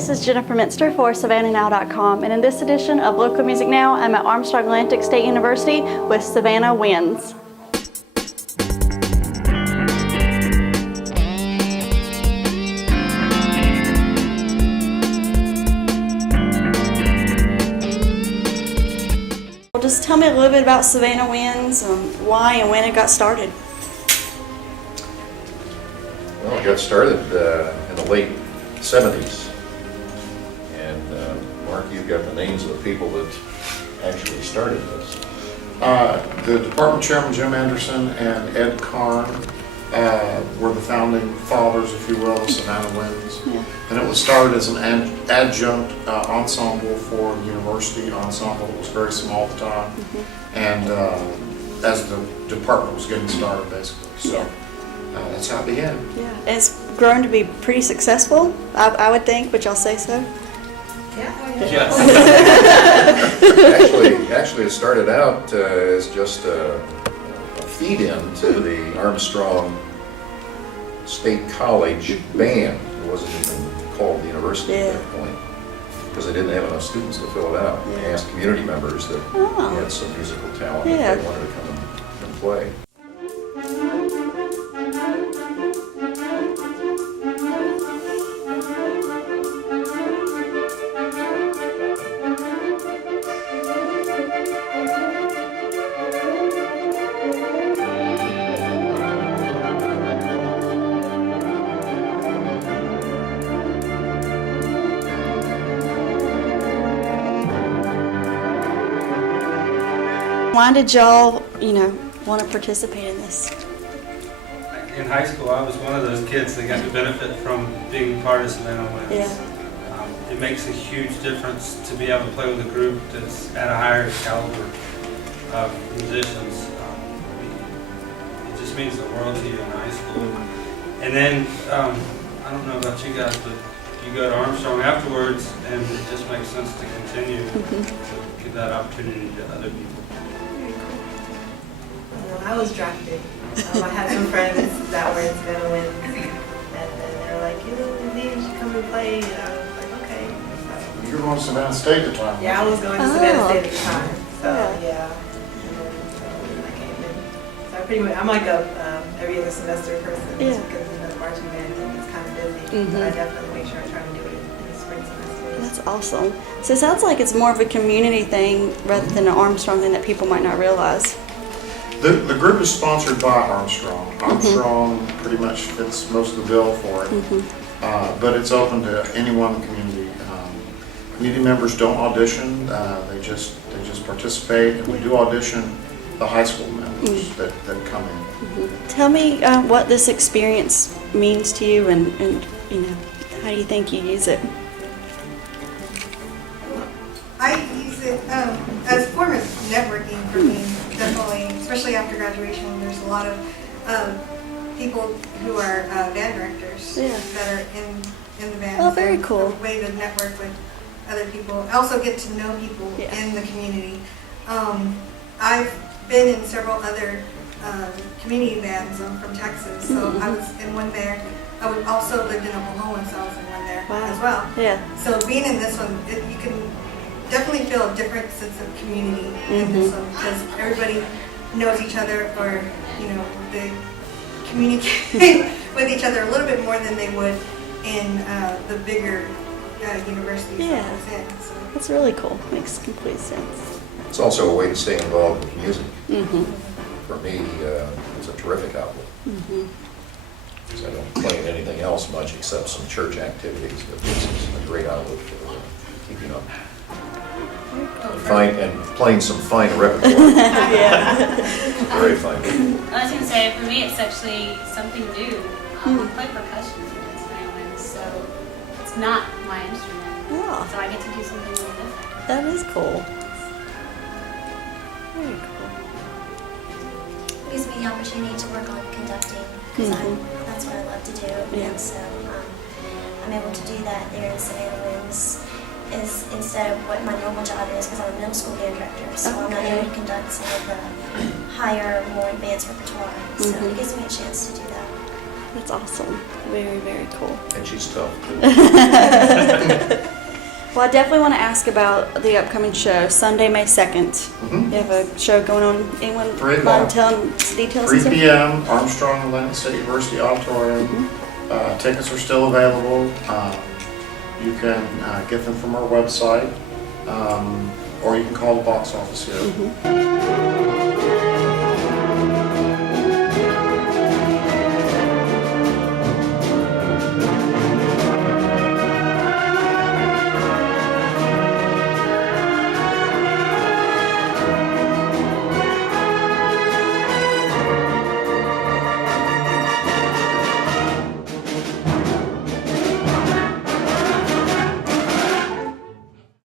this is Jennifer Minster for SavannahNow.com, and in this edition of Local Music Now, I'm at Armstrong Atlantic State University with Savannah Winds. Well, just tell me a little bit about Savannah Winds, why and when it got started. Well, it got started in the late 70s. And Mark, you've got the names of the people that actually started this. The department chairman, Jim Anderson, and Ed Karn were the founding fathers, if you will, of Savannah Winds. Yeah. And it was started as an adjunct ensemble for university ensemble. It was very small at the time. And as the department was getting started, basically. So that's how it began. Yeah, it's grown to be pretty successful, I would think. Would y'all say so? Yes. actually, it started out as just a feed-in to the Armstrong State College band. It wasn't even called the university at that point because they didn't have enough students to fill it out. They asked community members that had some musical talent if they wanted to come and play. Why did y'all, want to participate in this? In high school, I was one of those kids that got to benefit from being part of Savannah Winds. Yeah. It makes a huge difference to be able to play with a group that's at a higher caliber of musicians. It just means the world to you in high school. And then, I don't know about you guys, but you go to Armstrong afterwards, and it just makes sense to continue to give that opportunity to other people. I was drafted. I had some friends that were in Savannah Winds, and then they were like, you should come and play. And I was like, okay. So, You were going to Savannah State at the time. yeah, I was going to Savannah State at the time. So Yeah. And then I came in. So I'm like a every other semester person because the marching band thing is kind of busy. But I definitely make sure I try to do it in the spring semester. That's awesome. So it sounds like it's more of a community thing rather than an Armstrong thing that people might not realize. The group is sponsored by Armstrong. Armstrong pretty much fits most of the bill for it, but it's open to anyone in the community. Community members don't audition; they just participate, and we do audition the high school members that come in. Tell me what this experience means to you, and how do you think you use it? I use it as a form of networking for me, definitely, especially after graduation. There's a lot of people who are band directors that are in the band. Oh, very cool. A way to network with other people. I also get to know people in the community. I've been in several other community bands from Texas, so I was in one there. I would also lived in Oklahoma, so I was in one there as well. Yeah. So being in this one, you can definitely feel a different sense of community in this one because everybody knows each other, or they communicate with each other a little bit more than they would in the bigger universities that I was in. So. That's really cool. Makes complete sense. It's also a way to stay involved with music. For me, it's a terrific outlet. Because I don't play in anything else much except some church activities, but this is a great outlet for keeping up. And playing some fine repertoire. Very fine. I was going to say, for me, it's actually something new. I play percussion in Savannah Winds, so it's not my instrument. Oh. So I get to do something really different. That is cool. Very cool. It gives me the opportunity to work on conducting because that's what I love to do. Yeah. And so I'm able to do that there in Savannah Winds. Is instead of what my normal job is, because I'm a middle school band director, so I'm not able to conduct some of the higher, more advanced repertoire. So it gives me a chance to do that. That's awesome. Very, very cool. And she's tough too. Well, I definitely want to ask about the upcoming show, Sunday, May 2nd. Mhm. You have a show going on. Anyone 3 mind o'clock. telling details? 3 and stuff? p.m., Armstrong Atlantic State University Auditorium. Tickets are still available. You can get them from our website, or you can call the box office here.